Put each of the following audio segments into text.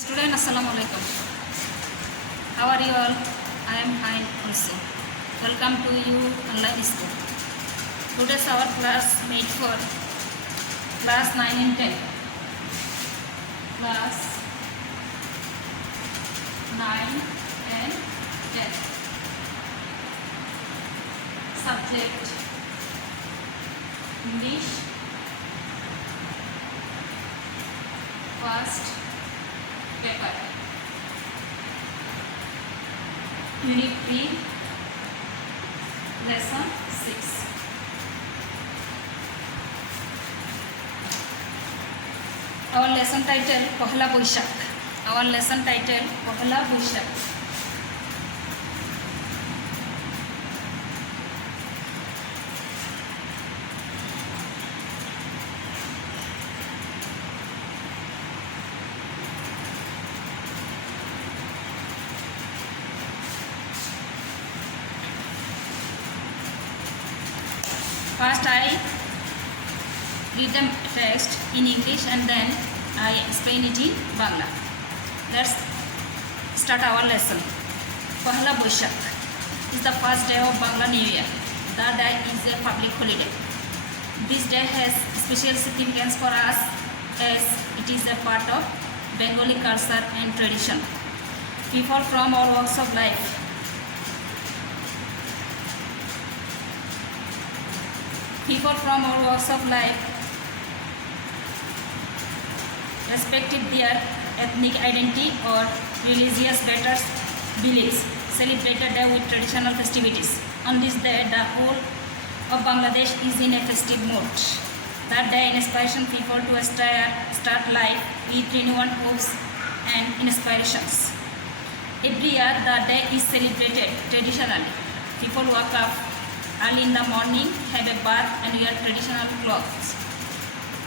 Student, Assalamu alaikum. How are you all? I am fine also. Welcome to you online school. Today's our class made for class 9 and 10. Class 9 and 10. Subject English. First paper. Unit 3, lesson 6. Our lesson title Pohla Boishak. Our lesson title Pohla Boishak. First I read the text in English and then I explain it in Bangla. Let's start our lesson. Pohla Boishak is the first day of Bangla New Year. That day is a public holiday. This day has special significance for us as it is a part of Bengali culture and tradition. People from all walks of life respected their ethnic identity or religious beliefs, celebrated with traditional festivities. On this day, the whole of Bangladesh is in a festive mood. That day inspires people to start life with renewed hopes and inspirations. Every year, the day is celebrated traditionally. People wake up early in the morning, have a bath and wear traditional clothes.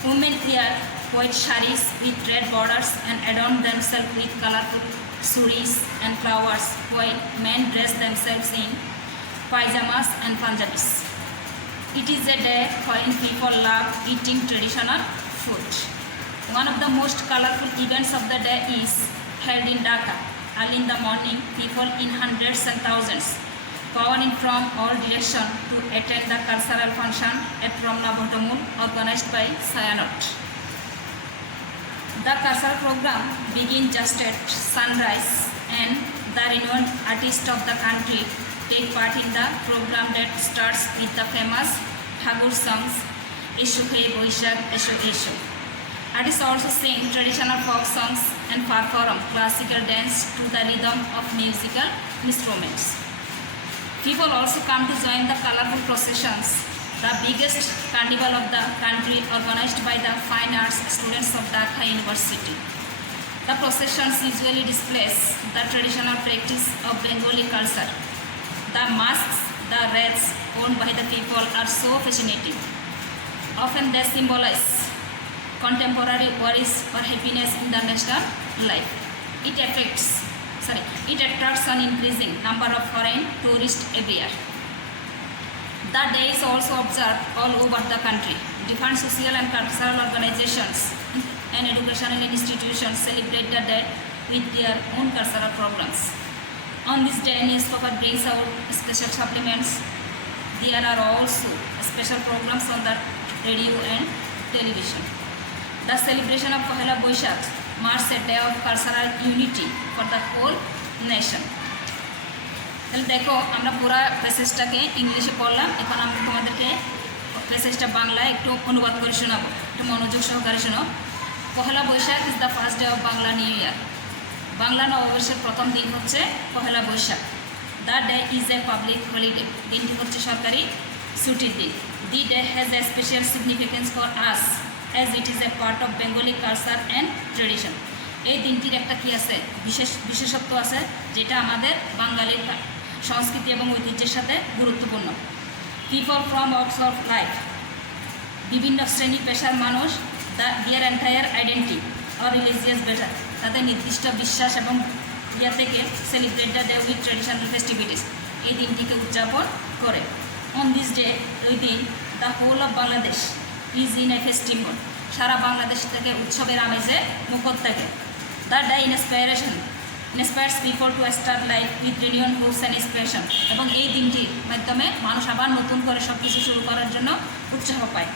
Women wear white saris with red borders and adorn themselves with colorful saris and flowers, while men dress themselves in pajamas and Punjabis. It is a day when people love eating traditional food. One of the most colorful events of the day is held in Dhaka. Early in the morning, people in hundreds and thousands pouring from all directions to attend the cultural function at Ramna Bhatamul organized by Sayanot. The cultural program begins just at sunrise and the renowned artists of the country take part in the program that starts with the famous Thakur songs Esho He Boishak Esho Esho. Artists also sing traditional folk songs and perform classical dance to the rhythm of musical instruments. People also come to join the colorful processions, the biggest carnival of the country organized by the fine arts students of Dhaka University. The processions usually displays the traditional practice of Bengali culture. The masks, the wreaths worn by the people are so fascinating. Often they symbolize contemporary worries or happiness in the national life. It attracts an increasing number of foreign tourists every year. The day is also observed all over the country. Different social and cultural organizations and educational institutions celebrate the day with their own cultural programs. On this day, newspaper brings out special supplements. There are also special programs on the radio and television. The celebration of Pohla Boishak marks a day of cultural unity for the whole nation. তাহলে দেখো আমরা পুরো প্যাসেজটাকে ইংলিশে পড়লাম, এখন আমরা তোমাদেরকে প্যাসেজটা বাংলায় একটু অনুবাদ করে শোনাবো, একটু মনোযোগ সহকারে শোনো। Pohela Boishakh is the first day of Bangla new year. Bangla নববর্ষের প্রথম দিন হচ্ছে Pohela Boishakh. The day is a public holiday, দিনটি হচ্ছে সরকারি ছুটির দিন। The day has a special significance for us as it is a part of Bengali culture and tradition. এই দিনটির একটা কী আছে, বিশেষত্ব আছে, যেটা আমাদের বাঙালির সংস্কৃতি এবং ঐতিহ্যের সাথে গুরুত্বপূর্ণ। People from walks of life, বিভিন্ন শ্রেণী পেশার মানুষ, their entire identity or religious better, তাদের নির্দিষ্ট বিশ্বাস এবং ইয়া থেকে celebrate the day with traditional festivities, এই দিনটিকে উদযাপন করে। অন দিস ডে, ওই দিন the whole of Bangladesh is in a festive mode, সারা বাংলাদেশ থেকে উৎসবের আমেজে মুখর থাকে। The day inspires people to start life with renewed hopes and inspiration. এবং এই দিনটির মাধ্যমে মানুষ আবার নতুন করে সব কিছু শুরু করার জন্য উৎসাহ পায়।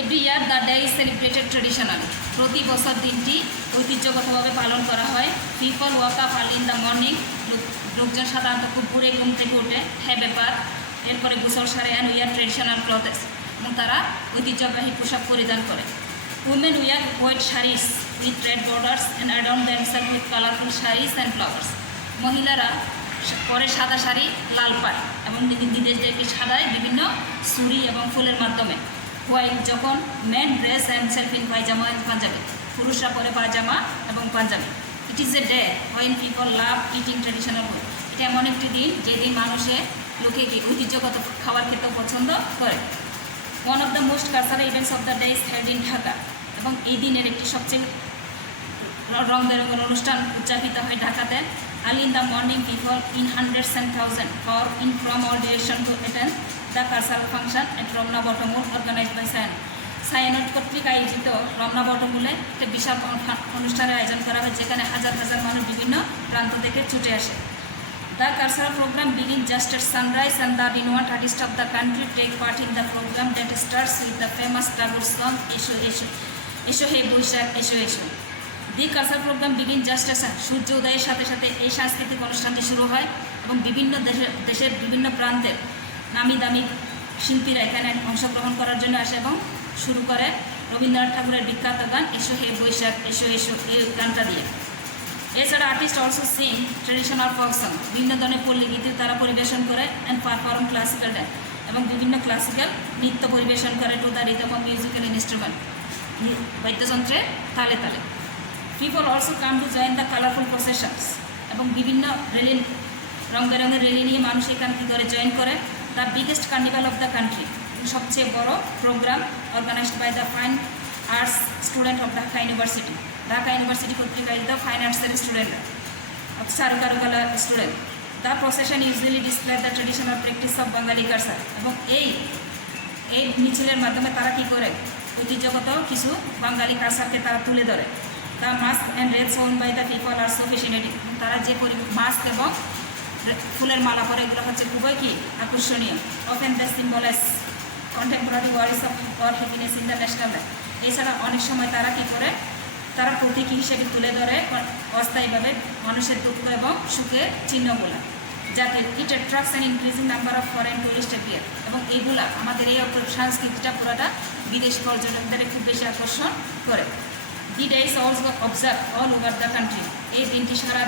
Every year the day is celebrated traditionally. প্রতি বছর দিনটি ঐতিহ্যগতভাবে পালন করা হয়। People walk up early in the morning. লোকজন সাধারণত খুব ভোরে ঘুম থেকে উঠে হ্যাভ এ বাথ, এরপরে গোসল সারে অ্যান্ড উইয়ার ট্রেডিশনাল ক্লথেস, এবং তারা ঐতিহ্যবাহী পোশাক পরিধান করে। Women wear white saris with red borders and adorn themselves with colourful saris and flowers. মহিলারা পরে সাদা শাড়ি, লাল পাড় এবং নিজেদেরকে সাদায় বিভিন্ন সুরি এবং ফুলের মাধ্যমে। হোয়াইট যখন men dress and self in pyjama and panjabi, পুরুষরা পরে পায়জামা এবং পাঞ্জাবি। It is a day when people love eating traditional food. এটা এমন একটি দিন যেদিন মানুষে লোকে ঐতিহ্যগত খাবার খেতে পছন্দ করে। One of the most cultural events of the day is held in Dhaka. এবং এই দিনের একটি সবচেয়ে রং বেরঙের অনুষ্ঠান উদযাপিত হয় ঢাকাতে। Early in the morning people in hundreds and thousand or in from all direction to attend the cultural function at Ramna Batamul organised by Chhayanaut কর্তৃক আয়োজিত রমনা বটমূলে একটা বিশাল অনুষ্ঠানের আয়োজন করা হয়, যেখানে হাজার হাজার মানুষ বিভিন্ন প্রান্ত থেকে ছুটে আসে। The cultural program begins just at sunrise, and the renowned artists of the country take part in the program that starts with the famous Tagore song "Esho Esho Esho He Boishakh Esho Esho." The cultural program begins just as সূর্য উদয়ের সাথে সাথে এই সাংস্কৃতিক অনুষ্ঠানটি শুরু হয়, এবং বিভিন্ন দেশের বিভিন্ন প্রান্তের নামি দামি শিল্পীরা এখানে অংশগ্রহণ করার জন্য আসে এবং শুরু করে রবীন্দ্রনাথ ঠাকুরের বিখ্যাত গান "এসো হে বৈশাখ এসো এসো" এই গানটা দিয়ে। এছাড়া artist also Singh traditional folk song, বিভিন্ন ধরনের পল্লী গীতি তারা পরিবেশন করে, অ্যান্ড পারফর্ম ক্লাসিক্যাল ড্যান্স, এবং বিভিন্ন ক্লাসিক্যাল নৃত্য পরিবেশন করে to the rhythm of musical instrument, বাদ্যযন্ত্রে তালে তালে। People also come to join the colourful processions, এবং বিভিন্ন রেলি, রং বেরঙের রেলি নিয়ে মানুষ এখানে কী করে জয়েন করে। The biggest carnival of the country, সবচেয়ে বড় programme organised by the fine arts student of Dhaka university. Dhaka university কর্তৃক আয়োজিত ফাইন আর্টসের স্টুডেন্টরা, চারুকারুকলা student. The procession usually display the traditional practice of Bangali culture, এবং এই মিছিলের মাধ্যমে তারা কী করে ঐতিহ্যগত কিছু বাঙালি কালচারকে তারা তুলে ধরে। The mask and dress worn by the people are so fascinating, তারা যে মাস্ক এবং ফুলের মালা পরে এগুলো হচ্ছে খুবই কি আকর্ষণীয়। Often the symbolise contemporary Warsi of or happiness in the national life. এছাড়া অনেক সময় তারা কী করে, তারা প্রতীক হিসেবে তুলে ধরে অস্থায়ীভাবে মানুষের দুঃখ এবং সুখের চিহ্নগুলো, যাতে it attracts an increasing number of foreign tourist appear. এবং এইগুলা আমাদের এই সংস্কৃতিটা পুরোটা বিদেশি পর্যটকদের খুব বেশি আকর্ষণ করে। The day is also observe all over the country. এই দিনটি সারা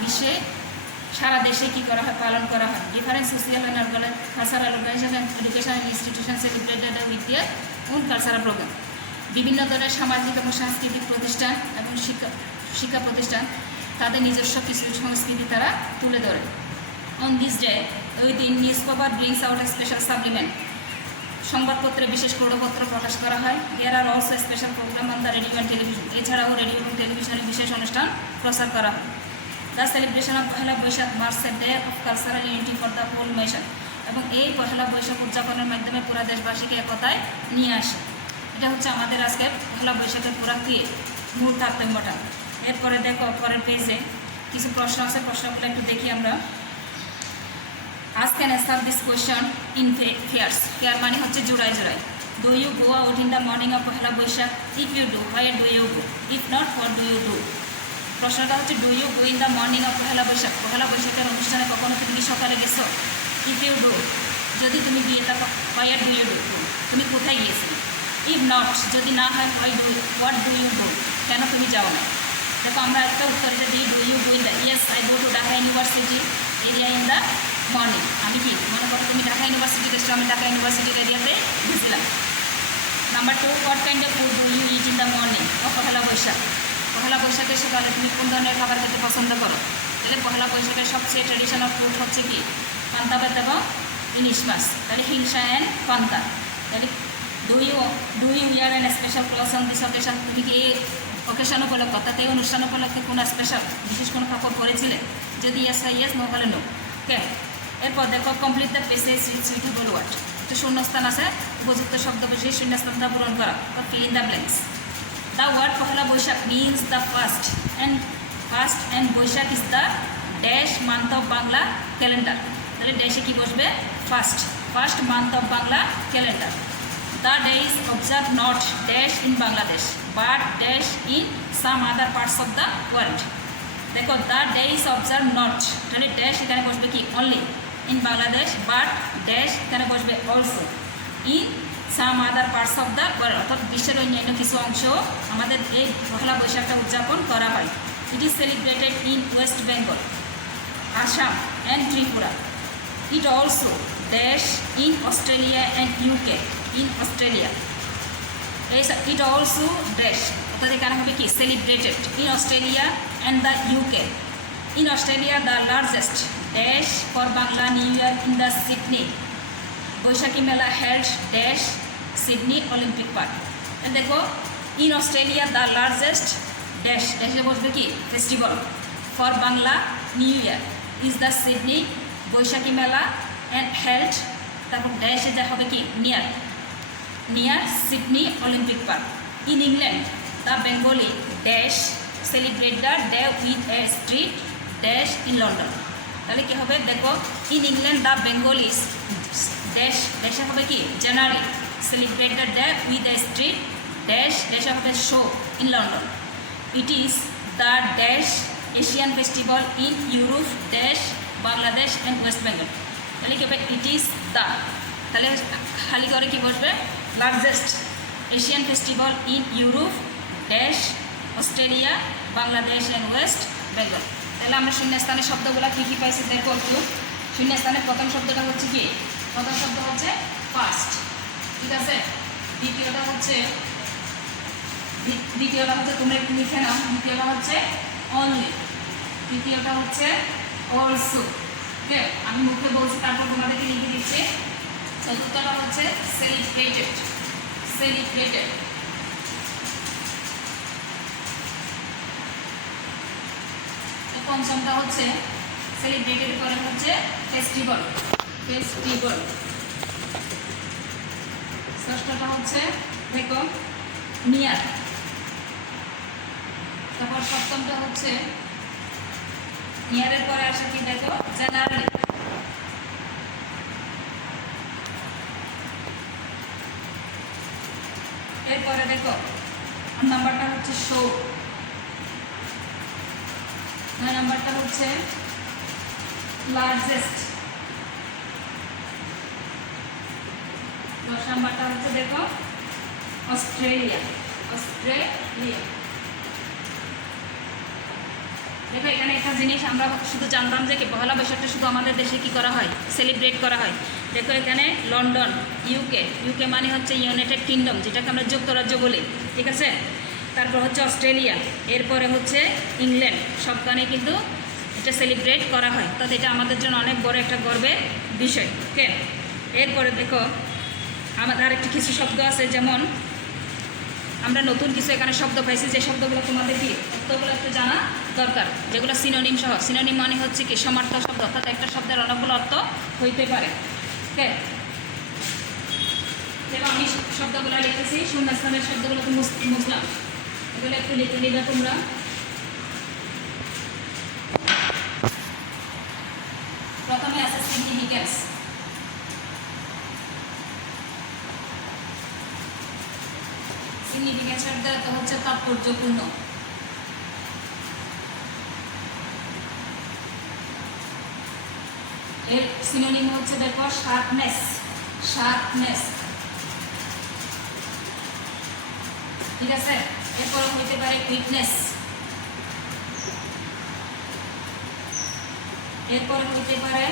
বিশ্বে, সারা দেশে কী করা হয়, পালন করা হয়। Different social and cultural organisation educational institution celebrated with their own cultural programme. বিভিন্ন ধরনের সামাজিক এবং সাংস্কৃতিক প্রতিষ্ঠান এবং শিক্ষা প্রতিষ্ঠান তাদের নিজস্ব কিছু সংস্কৃতি তারা তুলে ধরে। অন দিস ডে, ওই দিন newspaper brings out a special supplement, সংবাদপত্রে বিশেষ ক্রীড়পত্র প্রকাশ করা হয়। There are also special programme on the radio and television, এছাড়াও রেডিও এবং টেলিভিশনে বিশেষ অনুষ্ঠান প্রচার করা হয়। The celebration of Pohela Boishakh marks a day of cultural unity for the whole nation, এবং এই পহেলা বৈশাখ উদযাপনের মাধ্যমে পুরা দেশবাসীকে একতায় নিয়ে আসে। এটা হচ্ছে আমাদের আজকের পহেলা বৈশাখের পুরা মূল তারতম্যটা। এরপরে দেখো পরের পেজে কিছু প্রশ্ন আছে, প্রশ্নগুলো একটু দেখি আমরা। আজকে answer this question in pairs. Pair মানে হচ্ছে জোড়ায় জোড়ায়। Do you go out in the morning of Pohela Boishakh? If you do, where do you go? If not, what do you do? প্রশ্নটা হচ্ছে do you go in the morning of Pohela Boishakh? Pohela বৈশাখের অনুষ্ঠানে কখনো তুমি সকালে গেছো? ইফ ইউ ডু, যদি তুমি গিয়ে থাকো, হোয়ার ডু ইউ ডু, তুমি কোথায় গিয়েছিলে? ইফ নট, যদি না হয়, হোয়াট ডু ইউ ডু, কেন তুমি যাও না? দেখো আমরা একটা উত্তর যে দিই, do you go in the, yes I go to Dhaka university area in the morning. আমি কি মনে করো তুমি ঢাকা ইউনিভার্সিটি গেছো, আমি ঢাকা ইউনিভার্সিটির এরিয়াতে গেছিলাম। Number 2, what kind of food do you eat in the morning of Pohela Boishakh? Pohela বৈশাখের সকালে তুমি কোন ধরনের খাবার খেতে পছন্দ করো? তাহলে পহেলা বৈশাখের সবচেয়ে ট্রেডিশনাল ফুড হচ্ছে কি পান্তা ভাত এবং ইলিশ মাছ, তাহলে হিংসা অ্যান্ড পান্তা। তাহলে do you wear and special clothes on this occasion? তুমি কি এই অকেশন উপলক্ষে, অর্থাৎ এই অনুষ্ঠান উপলক্ষে কোনো স্পেশাল বিশেষ কোনো কাপড় পরেছিলে? যদি ইয়েস হয় ইয়েস, নো হলে নো। ওকে, এরপর দেখো complete the passage with suitable word. একটা শূন্যস্থান আছে, উপযুক্ত শব্দ বসিয়ে শূন্যস্থানটা পূরণ করা, fill in the blanks. The word Pohela Boishakh means the first and Boishakh is the dash month of Bangla calendar. তাহলে ড্যাশে কি বসবে? First month of Bangla calendar. The day is observed not dash in Bangladesh but dash in some other parts of the world. দেখো the day is observed not, তাহলে dash এখানে বসবে কি? Only in Bangladesh, but dash এখানে বসবে also in some other parts of the world, অর্থাৎ বিশ্বের অন্যান্য কিছু অংশ আমাদের এই পহেলা বৈশাখটা উদযাপন করা হয়। It is celebrated in West Bengal, Assam and Tripura. It also dash in Australia and UK, in Australia. It also dash, অর্থাৎ এখানে হবে কি? Celebrated in Australia and the UK. In Australia, the largest dash for Bangla New Year in the Sydney Boishakhi Mela held dash Sydney Olympic Park. And দেখো in Australia the largest dash বসবে কি? Festival for Bangla New Year is the Sydney Boishakhi Mela and held, তারপর ড্যাশে যা হবে কি? Near Sydney Olympic Park. In England, the Bengali dash celebrate the day with a street dash in London. তাহলে কী হবে? দেখো ইন ইংল্যান্ড দ্য বেঙ্গলিস ড্যাশে হবে কি? Generally celebrate the day with a street ড্যাশে হবে show in London. It is the dash Asian festival in Europe dash Bangladesh and West Bengal. তাহলে কী হবে? ইট ইজ দ্য, তাহলে খালি করে কি বসবে? Largest Asian festival in Europe dash Australia Bangladesh and West Bengal. তাহলে আমরা শূন্যস্থানের শব্দগুলো কী কী পাইছি দেখো একটু। শূন্যস্থানের প্রথম শব্দটা হচ্ছে কি? প্রথম শব্দ হচ্ছে ফার্স্ট, ঠিক আছে। দ্বিতীয়টা হচ্ছে তোমরা একটু লিখে নাও। দ্বিতীয়টা হচ্ছে অনলি, তৃতীয়টা হচ্ছে অলসো, ওকে আমি মুখে বলছি তারপর তোমাদেরকে লিখে দিচ্ছি। চতুর্থটা হচ্ছে সেলিব্রেটেড। পঞ্চমটা হচ্ছে সেলিব্রেটেড পরে হচ্ছে ফেস্টিভ্যাল। ষষ্ঠটা হচ্ছে দেখো নিয়ার। তারপর সপ্তমটা হচ্ছে নিয়ারের পরে আসে কি? দেখো জেনারেলি। এরপরে দেখো নাম্বারটা হচ্ছে শো। 9 নাম্বারটা হচ্ছে লার্জেস্ট। 10 নাম্বারটা হচ্ছে দেখো অস্ট্রেলিয়া। দেখো এখানে একটা জিনিস আমরা শুধু জানতাম যে কি পহেলা বৈশাখটা শুধু আমাদের দেশে কি করা হয়? সেলিব্রেট করা হয়। দেখো এখানে লন্ডন, ইউকে মানে হচ্ছে ইউনাইটেড কিংডম, যেটাকে আমরা যুক্তরাজ্য বলি, ঠিক আছে। তারপর হচ্ছে অস্ট্রেলিয়া, এরপরে হচ্ছে ইংল্যান্ড, সবখানে কিন্তু এটা সেলিব্রেট করা হয়। তো এটা আমাদের জন্য অনেক বড় একটা গর্বের বিষয়, ওকে। এরপরে দেখো আমাদের আরেকটি কিছু শব্দ আছে, যেমন আমরা নতুন কিছু এখানে শব্দ পাইছি, যে শব্দগুলো তোমাদের কি অর্থগুলো একটু জানা দরকার, যেগুলো সিনোনিম সহ। সিনোনিম মানে হচ্ছে কি? সমার্থক শব্দ, অর্থাৎ একটা শব্দের অনেকগুলো অর্থ হইতে পারে, ওকে। এবং আমি শব্দগুলো লিখেছি, শূন্যস্থানের শব্দগুলো তো বুঝলাম, এগুলো একটু লিখে নিবে তোমরা। প্রথমে আছে সিগনিফিকেন্স। সিগনিফিকেন্স শব্দের অর্থ হচ্ছে তাৎপর্যপূর্ণ। এর সিনোনিম হচ্ছে দেখো শার্পনেস। ঠিক আছে। এরপর হইতে পারে কুইকনেস, এরপর হইতে পারে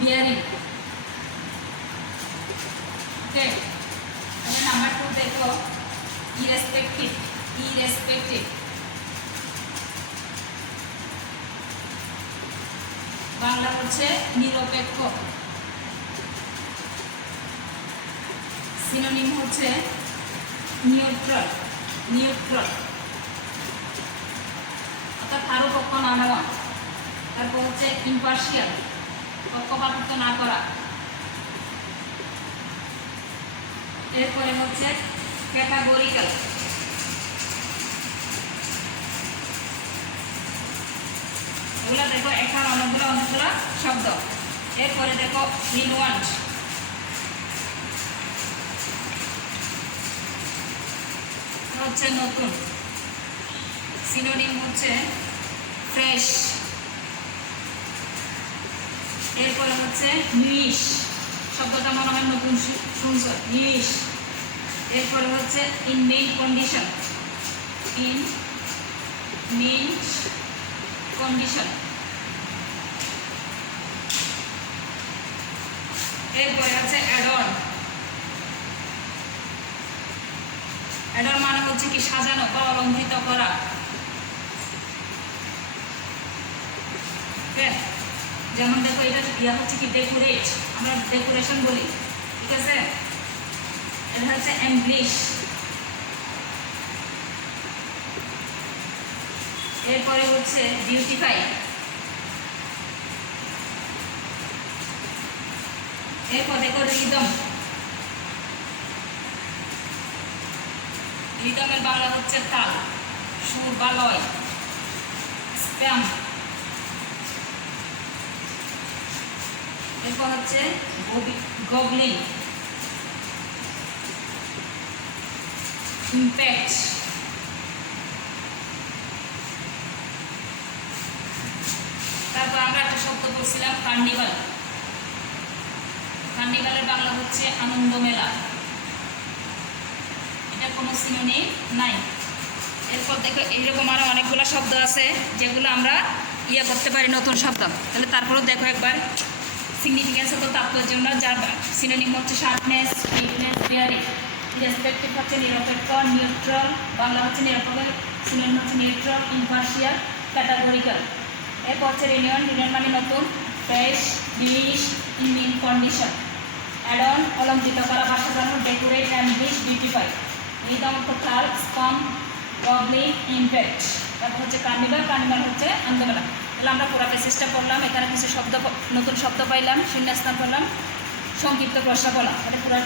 বিয়ারিং, ওকে। নাম্বার 2 দেখো ইরেসপেক্টিভ। বাংলা হচ্ছে নিরপেক্ষ। সিনোনিম হচ্ছে নিউট্রাল, অর্থাৎ কারো পক্ষ না নেওয়া। তারপর হচ্ছে ইম্পার্শিয়াল, পক্ষপাতিত্ব না করা। এরপরে হচ্ছে ক্যাটাগরিক্যাল। এগুলো দেখো এখানে অনেকগুলো শব্দ। এরপরে দেখো রিনোয়ান্ট, হচ্ছে নতুন। সিনোনিম হচ্ছে ফ্রেশ। এরপরে হচ্ছে নিউইশ, শব্দটা মনে হয় নতুন শুনছ, নিউইশ। এরপরে হচ্ছে in main condition, in main condition. এরপরে হচ্ছে অ্যাডন। অ্যাডন মানে হচ্ছে কি সাজানো বা অলঙ্কৃত করা। যেমন দেখো এটা ইয়া হচ্ছে কি ডেকোরেট, আমরা ডেকোরেশন বলি, ঠিক আছে। এটা হচ্ছে এমব্লিশ। এরপরে হচ্ছে বিউটিফাই। এরপর দেখো রিদম। রিদমের বাংলা হচ্ছে তাল, সুর বা লয়। স্প্যাম। এরপর হচ্ছে গবলিন। ইম্প্যাক্ট। তারপর আমরা একটা শব্দ বলছিলাম কার্নিভাল। কার্নিভালের বাংলা হচ্ছে আনন্দ মেলা। এটা কোনো সিনোনিম নাই। এরপর দেখো এইরকম আরও অনেকগুলো শব্দ আছে যেগুলো আমরা করতে পারি, নতুন শব্দ। তাহলে তারপরেও দেখো একবার সিগনিফিকেন্স তো তাৎপর্য, যার সিনোনিম হচ্ছে শার্পনেস, ফিটনেস, বেয়ারিং। রেসপেক্টিভ হচ্ছে নিরপেক্ষ, নিউট্রাল, বাংলা হচ্ছে নিরপেক্ষ, সিনোনিম হচ্ছে নিউট্রাল, ইম্পার্শিয়াল, ক্যাটাগরিক্যাল। এরপর হচ্ছে রিনিউয়াল, রিনিউয়াল মানে নতুন, fresh, newish, in main condition. Adorn, অলঙ্কৃত করা বা সাজানো, ডেকোরেট, এমব্লিশ, বিউটিফাই। রিদম অর্থ তাল, স্পাম, গবলিন, ইম্প্যাক্ট। তারপর হচ্ছে কার্নিভাল, কার্নিভাল হচ্ছে আনন্দমেলা। তাহলে আমরা পুরো প্যাসেজটা পড়লাম, এখানে কিছু শব্দ, নতুন শব্দ পাইলাম, শূন্যস্থান করলাম, সংক্ষিপ্ত প্রশ্নাবলী। তাহলে পুরো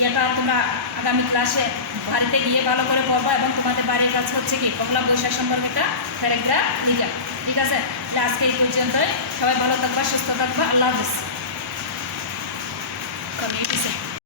ইয়েটা তোমরা আগামী ক্লাসে বাড়িতে গিয়ে ভালো করে পড়বা এবং তোমাদের বাড়ির কাজ হচ্ছে কি প্রবলা বৈশাখ সম্পর্কে একটা প্যারাগ্রাফ লিখা, ঠিক আছে। আজকে এই পর্যন্তই। সবাই ভালো থাকবা, সুস্থ থাকবা। আল্লাহ হাফেজ।